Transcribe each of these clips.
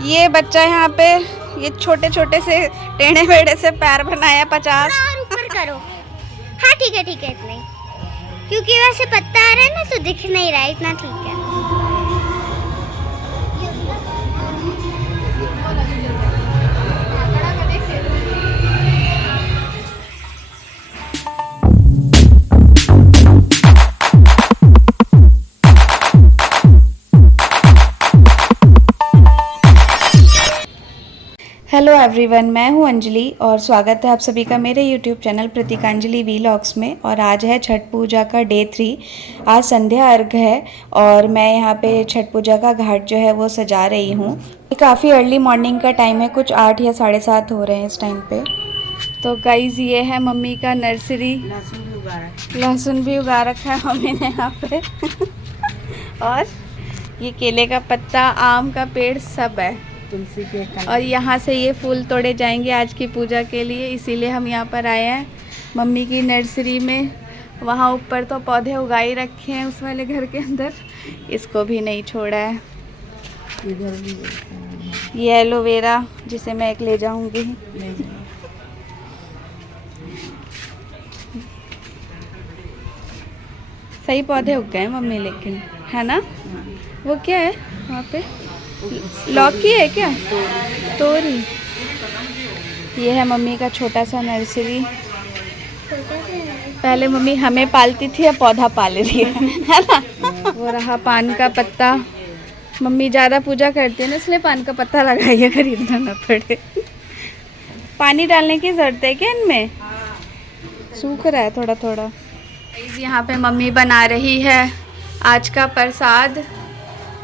ये बच्चा यहाँ पे ये छोटे छोटे से टेढ़े मेढ़े से पैर बनाया 50। और ऊपर करो। हाँ ठीक है इतने, क्योंकि वैसे पत्ता आ रहा है ना तो दिख नहीं रहा है, इतना ठीक है। हेलो एवरीवन, मैं हूं अंजलि और स्वागत है आप सभी का मेरे यूट्यूब चैनल प्रतीकांजलि वीलॉग्स में। और आज है छठ पूजा का डे 3। आज संध्या अर्घ है और मैं यहां पे छठ पूजा का घाट जो है वो सजा रही हूं। काफ़ी अर्ली मॉर्निंग का टाइम है, कुछ 8 या 7:30 हो रहे हैं इस टाइम पे। तो गाइज ये है मम्मी का नर्सरी, लहसुन भी उगा रखा है मम्मी ने यहाँ पे और ये केले का पत्ता, आम का पेड़ सब है, तुलसी के और यहाँ से ये फूल तोड़े जाएंगे आज की पूजा के लिए, इसीलिए हम यहाँ पर आए हैं मम्मी की नर्सरी में। वहाँ ऊपर तो पौधे उगाई रखे हैं उस वाले घर के अंदर, इसको भी नहीं छोड़ा है। इधर भी ये एलोवेरा जिसे मैं एक ले जाऊंगी। सही पौधे उग गए मम्मी, लेकिन है ना। वो क्या है वहाँ पे, लौकी है क्या, तोरी। ये है मम्मी का छोटा सा नर्सरी। पहले मम्मी हमें पालती थी, अब पौधा पाल रही है ना। वो रहा पान का पत्ता, मम्मी ज़्यादा पूजा करती है ना इसलिए पान का पत्ता लगाइए, खरीदना ना पड़े। पानी डालने की ज़रूरत है क्या इनमें, सूख रहा है थोड़ा थोड़ा। यहाँ पे मम्मी बना रही है आज का प्रसाद।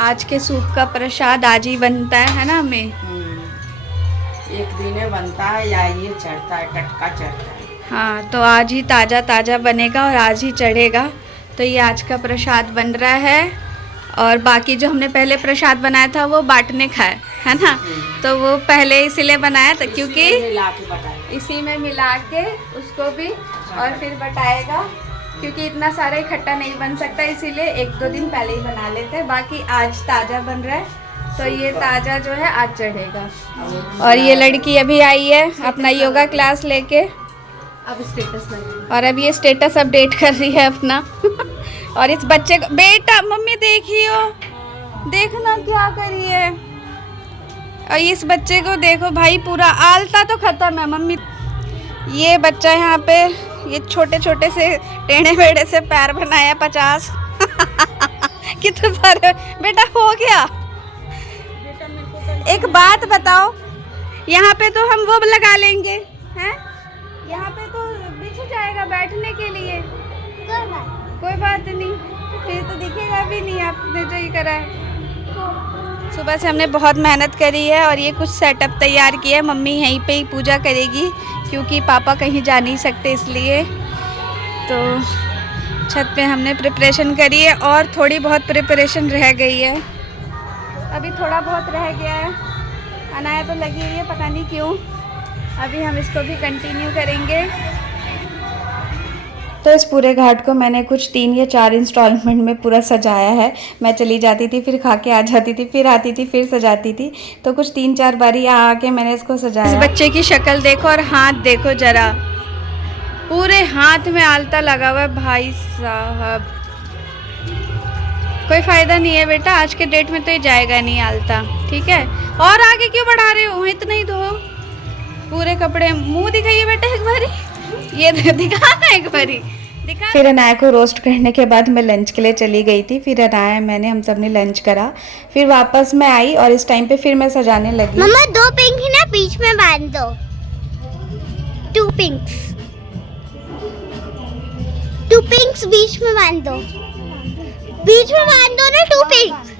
आज के सूप का प्रसाद आज ही बनता है ना हमें। एक दिन में बनता है या ये चढ़ता है, टटका चढ़ता है। हाँ, तो आज ही ताज़ा ताज़ा बनेगा और आज ही चढ़ेगा। तो ये आज का प्रसाद बन रहा है, और बाकी जो हमने पहले प्रसाद बनाया था वो बांटने का है ना। तो वो पहले इसीलिए बनाया था क्योंकि इसी में मिला के उसको भी और फिर बटाएगा, क्योंकि इतना सारा इकट्ठा नहीं बन सकता, इसीलिए 1-2 दिन पहले ही बना लेते हैं। बाकी आज ताज़ा बन रहा है, तो ये ताज़ा जो है आज चढ़ेगा। और ये लड़की अभी आई है अपना योगा क्लास लेके, अब स्टेटस लगा, और अब ये स्टेटस अपडेट कर रही है अपना और इस बच्चे को, बेटा मम्मी देखियो, देखना क्या करी है। और इस बच्चे को देखो भाई, पूरा आलता तो खत्म है मम्मी। ये बच्चा यहाँ पे ये छोटे छोटे से टेढ़े मेढ़े से पैर बनाया 50 कितने सारे। बेटा हो गया। एक बात बताओ, यहाँ पे तो हम वो लगा लेंगे हैं, यहाँ पे तो बिछ जाएगा बैठने के लिए। कोई बात नहीं, फिर तो दिखेगा भी नहीं आपने जो ये करा है। सुबह से हमने बहुत मेहनत करी है और ये कुछ सेटअप तैयार किया है। मम्मी यहीं पे ही पूजा करेगी क्योंकि पापा कहीं जा नहीं सकते, इसलिए। तो छत पे हमने प्रिपरेशन करी है और थोड़ी बहुत प्रिपरेशन रह गई है, अभी थोड़ा बहुत रह गया है। अनाया तो लगी हुई है, पता नहीं क्यों। अभी हम इसको भी कंटिन्यू करेंगे। तो इस पूरे घाट को मैंने कुछ 3 या 4 इंस्टॉलमेंट में पूरा सजाया है। मैं चली जाती थी, फिर खा के आ जाती थी, फिर आती थी, फिर सजाती थी। तो कुछ 3-4 बारी आके मैंने इसको सजाया। इस बच्चे की शक्ल देखो और हाथ देखो जरा, पूरे हाथ में आलता लगा हुआ है भाई साहब। कोई फ़ायदा नहीं है बेटा, आज के डेट में तो ये जाएगा नहीं आलता, ठीक है। और आगे क्यों बढ़ा रहे हो, इतना ही धो पूरे कपड़े। मुँह दिखाइए बेटा एक बारी, ये दिखाना एक बारी दिखा। फिर अनाया को रोस्ट करने के बाद मैं लंच के लिए चली गई थी। फिर अनाया मैंने हम सब ने लंच करा, फिर वापस मैं आई और इस टाइम पे फिर मैं सजाने लगी। मम्मा 2 पिंक ना बीच में बांध दो, 2 पिंक्स, 2 पिंक्स बीच में बांध दो, बीच में बांध दो ना 2 पिंक्स,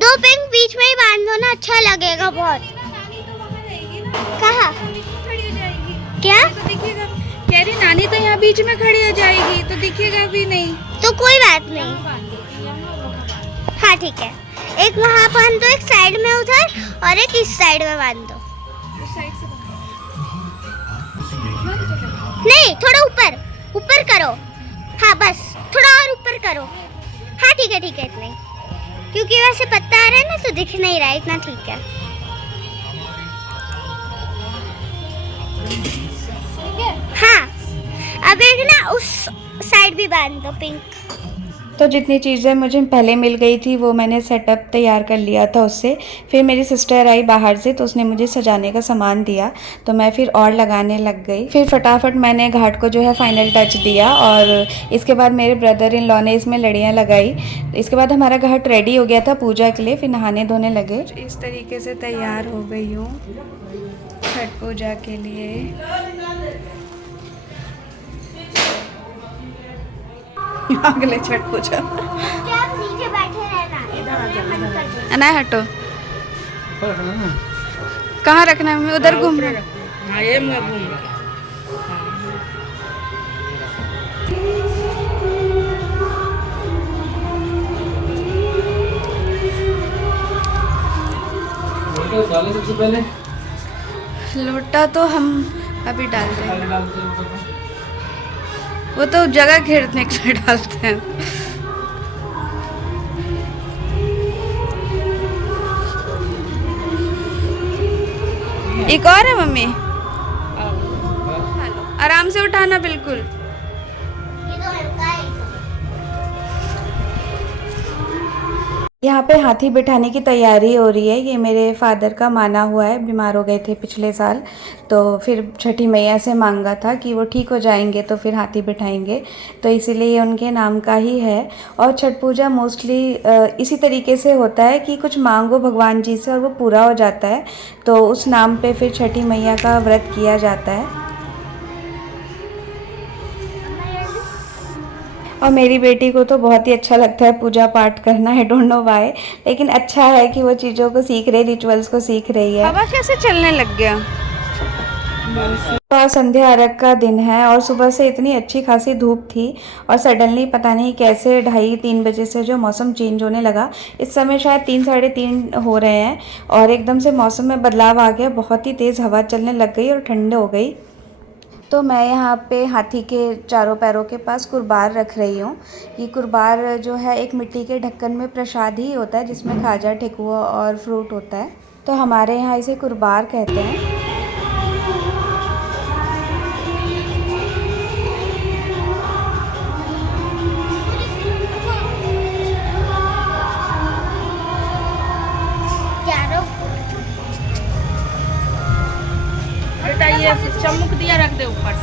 2 पिंक बीच में ही बांध दो ना, अच्छा लगेगा बहुत। कहाँ क्या दिखेगा, कह रही नानी तो यहाँ बीच में खड़ी हो जाएगी तो दिखेगा भी नहीं। तो कोई बात नहीं, हाँ ठीक है। एक वहाँ बांध दो, एक साइड में उधर, और एक इस साइड में बांध दो। नहीं, थोड़ा ऊपर ऊपर करो, हाँ बस थोड़ा और ऊपर करो। हाँ ठीक है इतने, क्योंकि वैसे पत्ता आ रहा है ना तो दिख नहीं रहा है, इतना ठीक है। हाँ, अब एक ना उस साइड भी बांध दो पिंक। तो जितनी चीज़ें मुझे पहले मिल गई थी वो मैंने सेटअप तैयार कर लिया था उससे। फिर मेरी सिस्टर आई बाहर से तो उसने मुझे सजाने का सामान दिया, तो मैं फिर और लगाने लग गई। फिर फटाफट मैंने घाट को जो है फाइनल टच दिया और इसके बाद मेरे ब्रदर इन लॉ ने इसमें लड़ियाँ लगाई। इसके बाद हमारा घाट रेडी हो गया था पूजा के लिए। फिर नहाने धोने लगे। इस तरीके से तैयार हो गई हूँ छठ पूजा के लिए। अगले छठ पूजा नीचे बैठे रहना, अनाय हटो। कहाँ रखना है मम्मी? उधर घूम। हाँ ये मैं घूम रहा। सबसे पहले लोटा तो हम अभी डाल देंगे, वो तो जगह घेरने के लिए डालते हैं। एक और है मम्मी, आराम से उठाना बिल्कुल। यहाँ पे हाथी बिठाने की तैयारी हो रही है। ये मेरे फादर का माना हुआ है, बीमार हो गए थे पिछले साल, तो फिर छठी मैया से मांगा था कि वो ठीक हो जाएंगे तो फिर हाथी बिठाएंगे, तो इसीलिए ये उनके नाम का ही है। और छठ पूजा मोस्टली इसी तरीके से होता है कि कुछ मांगो भगवान जी से और वो पूरा हो जाता है, तो उस नाम पे फिर छठी मैया का व्रत किया जाता है। और मेरी बेटी को तो बहुत ही अच्छा लगता है पूजा पाठ करना, आई डोंट नो व्हाई, लेकिन अच्छा है कि वो चीज़ों को सीख रही, रिचुअल्स को सीख रही है। हवा कैसे चलने लग गया। और संध्या अर्घ का दिन है और सुबह से इतनी अच्छी खासी धूप थी और सडनली पता नहीं कैसे 2:30-3 बजे से जो मौसम चेंज होने लगा। इस समय शायद 3 साढ़े 3 हो रहे हैं और एकदम से मौसम में बदलाव आ गया, बहुत ही तेज़ हवा चलने लग गई और ठंड हो गई। तो मैं यहाँ पे हाथी के चारों पैरों के पास कुरबार रख रही हूँ। ये कुरबार जो है एक मिट्टी के ढक्कन में प्रसाद ही होता है जिसमें खाजा, ठेकुआ और फ्रूट होता है, तो हमारे यहाँ इसे कुरबार कहते हैं। बेटा ये चम्मुक दिया रख दे ऊपर से।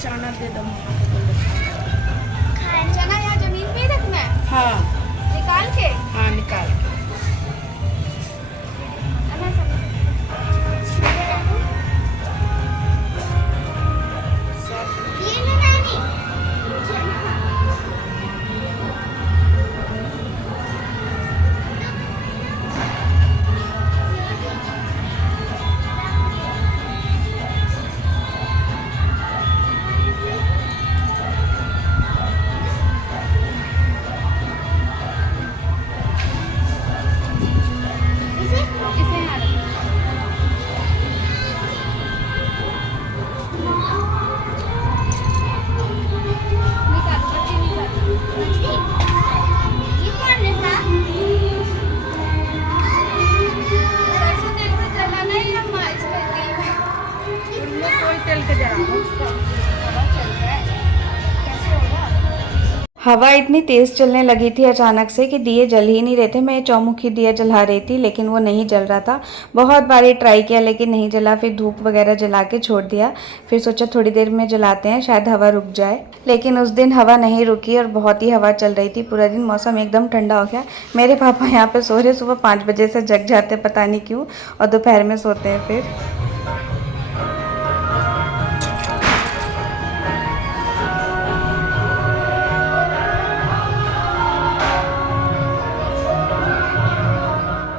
चना दे दो। चना यहाँ जमीन पे ही रखना है? हाँ निकाल के? हाँ निकाल के। हवा इतनी तेज़ चलने लगी थी अचानक से कि दिए जल ही नहीं रहे थे। मैं चौमुखी दिया जला रही थी लेकिन वो नहीं जल रहा था। बहुत बारी ट्राई किया लेकिन नहीं जला। फिर धूप वगैरह जला के छोड़ दिया। फिर सोचा थोड़ी देर में जलाते हैं, शायद हवा रुक जाए, लेकिन उस दिन हवा नहीं रुकी और बहुत ही हवा चल रही थी पूरा दिन। मौसम एकदम ठंडा हो गया। मेरे पापा यहाँ पे सो रहे, सुबह 5 बजे से जग जाते पता नहीं क्यों, और दोपहर में सोते हैं फिर।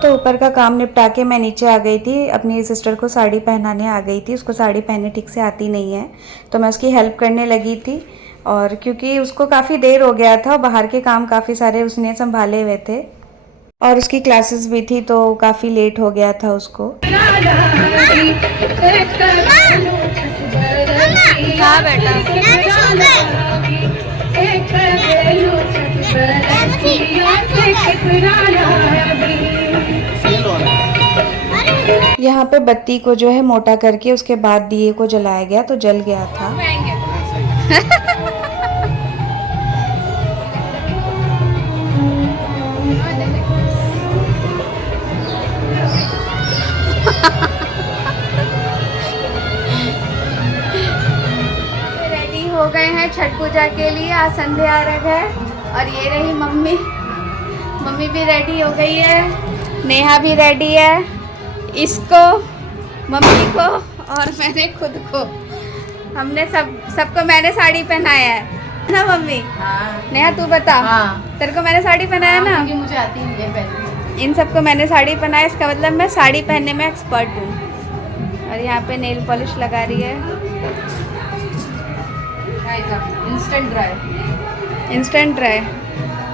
तो ऊपर का काम निपटा के मैं नीचे आ गई थी। अपनी सिस्टर को साड़ी पहनाने आ गई थी। उसको साड़ी पहनने ठीक से आती नहीं है, तो मैं उसकी हेल्प करने लगी थी। और क्योंकि उसको काफ़ी देर हो गया था, बाहर के काम काफ़ी सारे उसने संभाले हुए थे और उसकी क्लासेस भी थी, तो काफ़ी लेट हो गया था उसको। हाँ बेटा। यहाँ पे बत्ती को जो है मोटा करके उसके बाद दिए को जलाया गया तो जल गया था। रेडी हो गए हैं छठ पूजा के लिए, आज संध्या अर्घ है। और ये रही मम्मी, मम्मी भी रेडी हो गई है, नेहा भी रेडी है, इसको, मम्मी को और मैंने खुद को, हमने सबको मैंने साड़ी पहनाया है ना मम्मी। हाँ। नेहा तू बता। हाँ। तेरे को मैंने साड़ी पहनाया ना? क्योंकि मुझे आती नहीं है पहननी। इन सबको मैंने साड़ी पहनाया, इसका मतलब मैं साड़ी पहनने में एक्सपर्ट हूँ। और यहाँ पे नेल पॉलिश लगा रही है, इंस्टेंट ड्राई। Instant dry.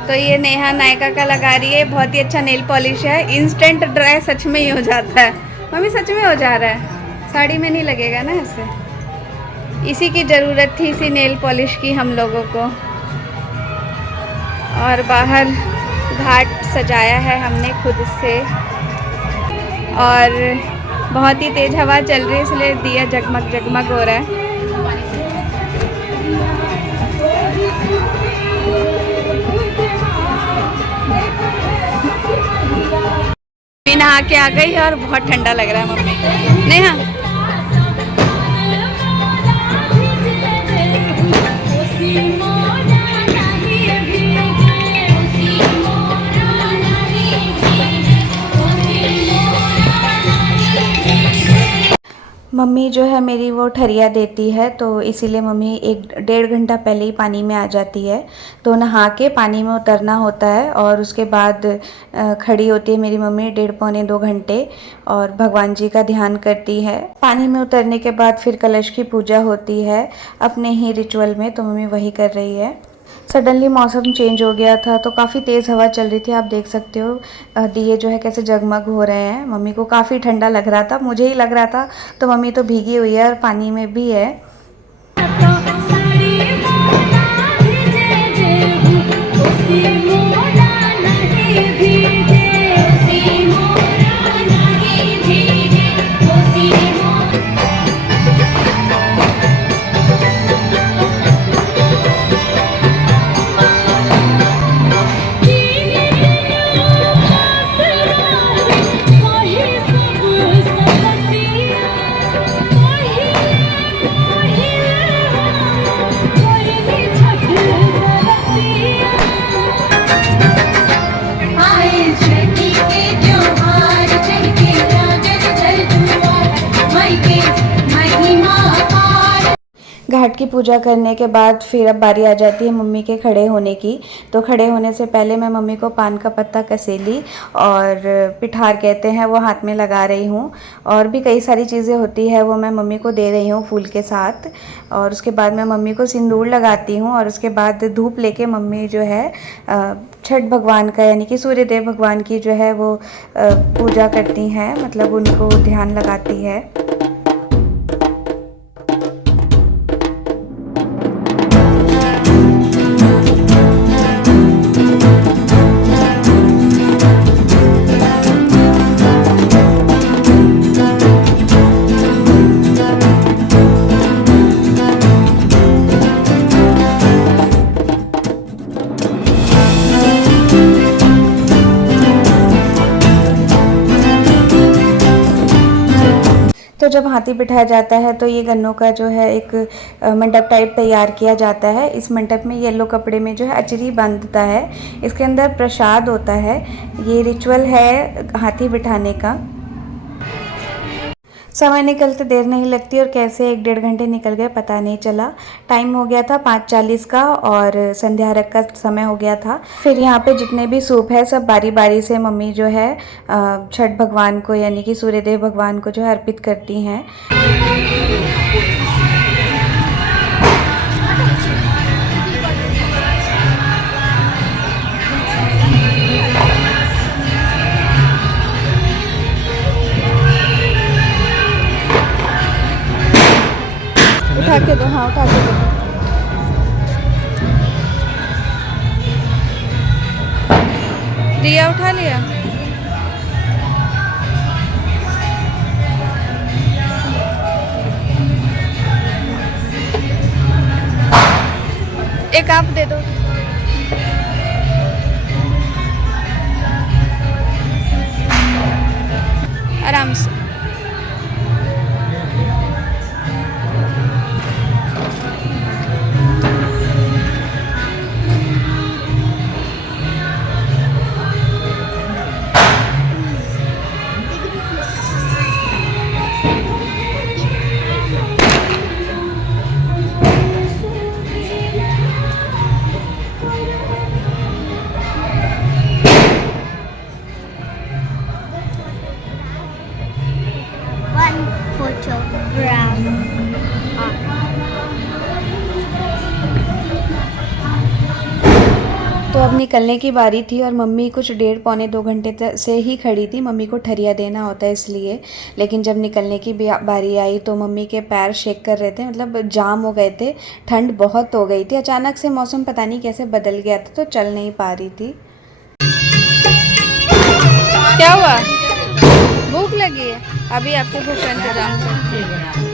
तो ये नेहा नायका का लगा रही है, बहुत ही अच्छा नेल पॉलिश है। इंस्टेंट ड्राई सच में ही हो जाता है मम्मी, सच में हो जा रहा है, साड़ी में नहीं लगेगा ना ऐसे। इसी की ज़रूरत थी, इसी नेल पॉलिश की हम लोगों को। और बाहर घाट सजाया है हमने खुद से, और बहुत ही तेज़ हवा चल रही है इसलिए दिया जगमग जगमग हो रहा है। नहा के आ गई और बहुत ठंडा लग रहा है मम्मी। नेहा मम्मी जो है मेरी वो ठरिया देती है, तो इसीलिए मम्मी 1-1.5 घंटा पहले ही पानी में आ जाती है। तो नहा के पानी में उतरना होता है और उसके बाद खड़ी होती है मेरी मम्मी 1.5-2 घंटे और भगवान जी का ध्यान करती है। पानी में उतरने के बाद फिर कलश की पूजा होती है अपने ही रिचुअल में, तो मम्मी वही कर रही है। सडनली मौसम चेंज हो गया था तो काफ़ी तेज़ हवा चल रही थी, आप देख सकते हो दिए जो है कैसे जगमग हो रहे हैं। मम्मी को काफ़ी ठंडा लग रहा था, मुझे ही लग रहा था, तो मम्मी तो भीगी हुई है और पानी में भी है। घाट की पूजा करने के बाद फिर अब बारी आ जाती है मम्मी के खड़े होने की। तो खड़े होने से पहले मैं मम्मी को पान का पत्ता कसेली और पिठार कहते हैं वो हाथ में लगा रही हूँ, और भी कई सारी चीज़ें होती है वो मैं मम्मी को दे रही हूँ फूल के साथ। और उसके बाद मैं मम्मी को सिंदूर लगाती हूँ और उसके बाद धूप लेके मम्मी जो है छठ भगवान का यानी कि सूर्यदेव भगवान की जो है वो पूजा करती हैं, मतलब उनको ध्यान लगाती है। तो जब हाथी बिठाया जाता है तो ये गन्नों का जो है एक मंडप टाइप तैयार किया जाता है। इस मंडप में येलो कपड़े में जो है अचरी बांधता है, इसके अंदर प्रसाद होता है। ये रिचुअल है हाथी बिठाने का। समय निकलते देर नहीं लगती और कैसे 1-1.5 घंटे निकल गए पता नहीं चला। टाइम हो गया था 5:40 का और संध्या अर्घ का समय हो गया था। फिर यहाँ पे जितने भी सूप है सब बारी बारी से मम्मी जो है छठ भगवान को यानी कि सूर्यदेव भगवान को जो है अर्पित करती हैं। उठा के दो, हाँ उठा दिया उठा लिया। एक आप दे दो। आराम से। One photograph. तो अब निकलने की बारी थी और मम्मी कुछ 1.5-2 घंटे से ही खड़ी थी। मम्मी को ठरिया देना होता है इसलिए। लेकिन जब निकलने की बारी आई तो मम्मी के पैर शेक कर रहे थे, मतलब जाम हो गए थे, ठंड बहुत हो गई थी। अचानक से मौसम पता नहीं कैसे बदल गया था तो चल नहीं पा रही थी। क्या हुआ? भूख लगी है? अभी आपके भूख का इंतजाम करती है।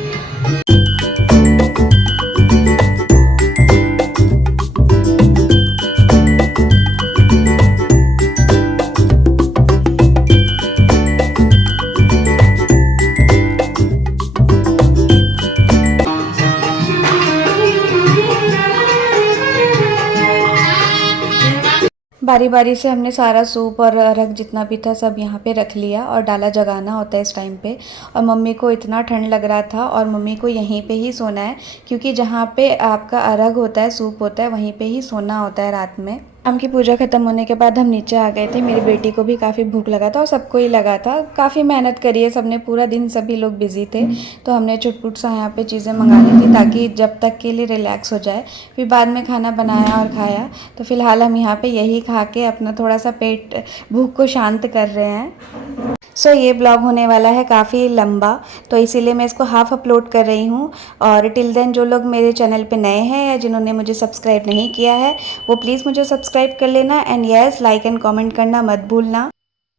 बारी बारी से हमने सारा सूप और अरग जितना भी था सब यहाँ पे रख लिया और डाला जगाना होता है इस टाइम पे। और मम्मी को इतना ठंड लग रहा था और मम्मी को यहीं पे ही सोना है, क्योंकि जहाँ पे आपका अरग होता है, सूप होता है, वहीं पे ही सोना होता है रात में। शाम की पूजा ख़त्म होने के बाद हम नीचे आ गए थे। मेरी बेटी को भी काफ़ी भूख लगा था और सबको ही लगा था। काफ़ी मेहनत करी है सबने, पूरा दिन सभी लोग बिजी थे, तो हमने चुटपुट सा यहाँ पे चीज़ें मंगा ली थी ताकि जब तक के लिए रिलैक्स हो जाए। फिर बाद में खाना बनाया और खाया। तो फ़िलहाल हम यहाँ पे यही खा के अपना थोड़ा सा पेट भूख को शांत कर रहे हैं। सो ये ब्लॉग होने वाला है काफ़ी लंबा, तो इसीलिए मैं इसको हाफ अपलोड कर रही हूँ। और टिल देन जो लोग मेरे चैनल पे नए हैं या जिन्होंने मुझे सब्सक्राइब नहीं किया है वो प्लीज़ मुझे सब्सक्राइब कर लेना। And yes, like and comment करना मत भूलना।